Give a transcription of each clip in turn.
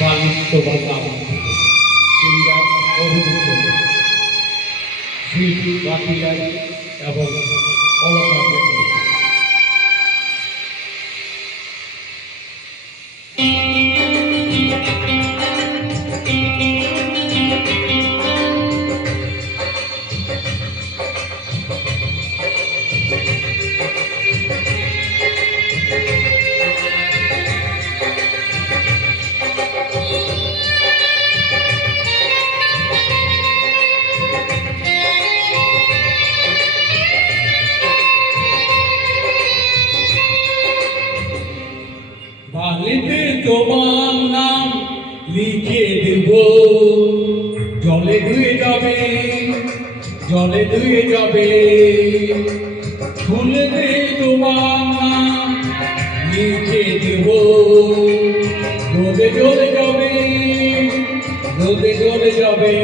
পালিত বাংলা সিঙ্গার অভিযুক্ত শিল্পী বাকিলাই এবং অলকা বালিতে তোমার নাম লিখে দেব, জলে ধুয়ে যাবে, জলে ধুয়ে যাবে। ফুলেতে তোমার নাম লিখে দেব, রোদে জ্বলে যাবে, রোদে জ্বলে যাবে।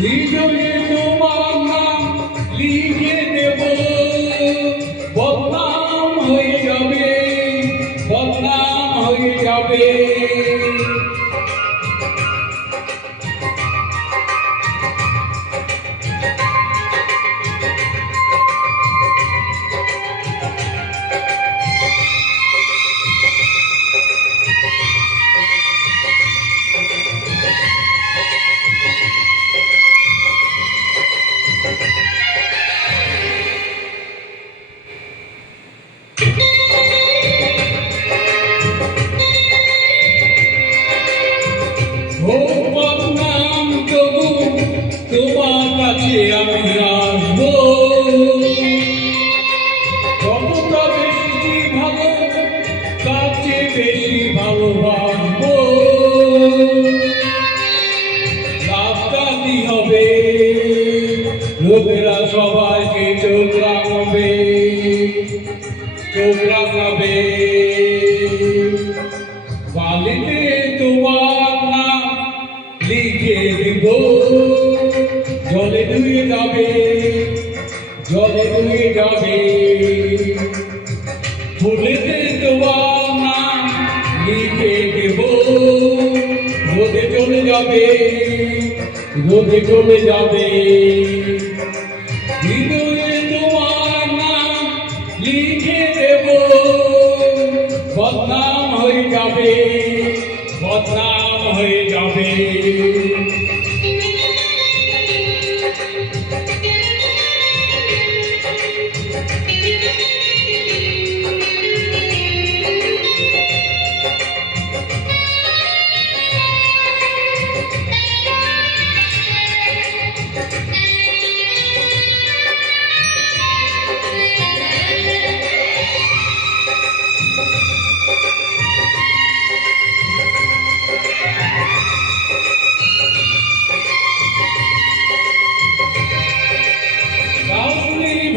হৃদয়ে তোমার নাম লিখে দেব, বদনাম হয়ে যাবে, বদনাম হয়ে যাবে। বদনাম তবু তোমার কাছে আমি আসবো, যতটা বেশি ভালো তার চেয়ে বেশি ভালোবাসবো। লাভটা কি হবে, লোকেরা সবাইকে চোখ রাঙাবে, চোখ রাঙাবে। বালিতে তোমার নাম লিখে দিব, জলে ধুয়ে যাবে, জলে ধুয়ে যাবে। ফুলেতে তোমার নাম লিখে দেব, রোদে চলে যাবে, রোদে চলে যাবে। হৃদয়ে তোমার নাম লিখে দেব, বদনাম হয়ে যাবে, বদনাম হয়ে যাবে।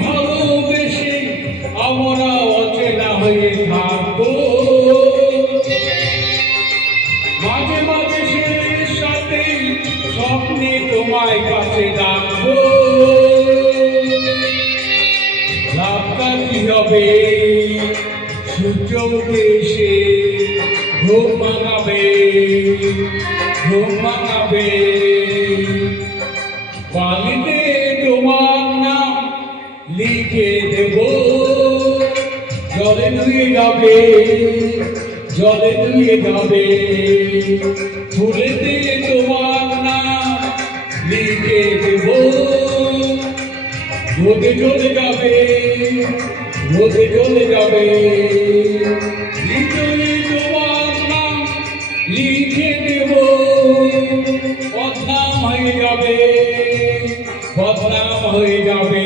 ভালোবেসে আমরা অচেনা হয়ে থাকবো, মাঝে মাঝে সে সাথে স্বপ্নে তোমায় কাছে ডাকবো। লাভটা কি হবে, সূর্য উঠে এসে ঘুম ভাঙাবে, ঘুম ভাঙাবে। বালিতে তোমার নাম লিখে দেব, জলে ধুয়ে যাবে, জলে ধুয়ে যাবে। ফুলেতে তোমার নাম লিখে দেব, রোদে চলে যাবে, রোদে চলে যাবে। হৃদয়ে তোমার নাম লিখে দেব, বদনাম হয়ে যাবে, বদনাম হয়ে যাবে।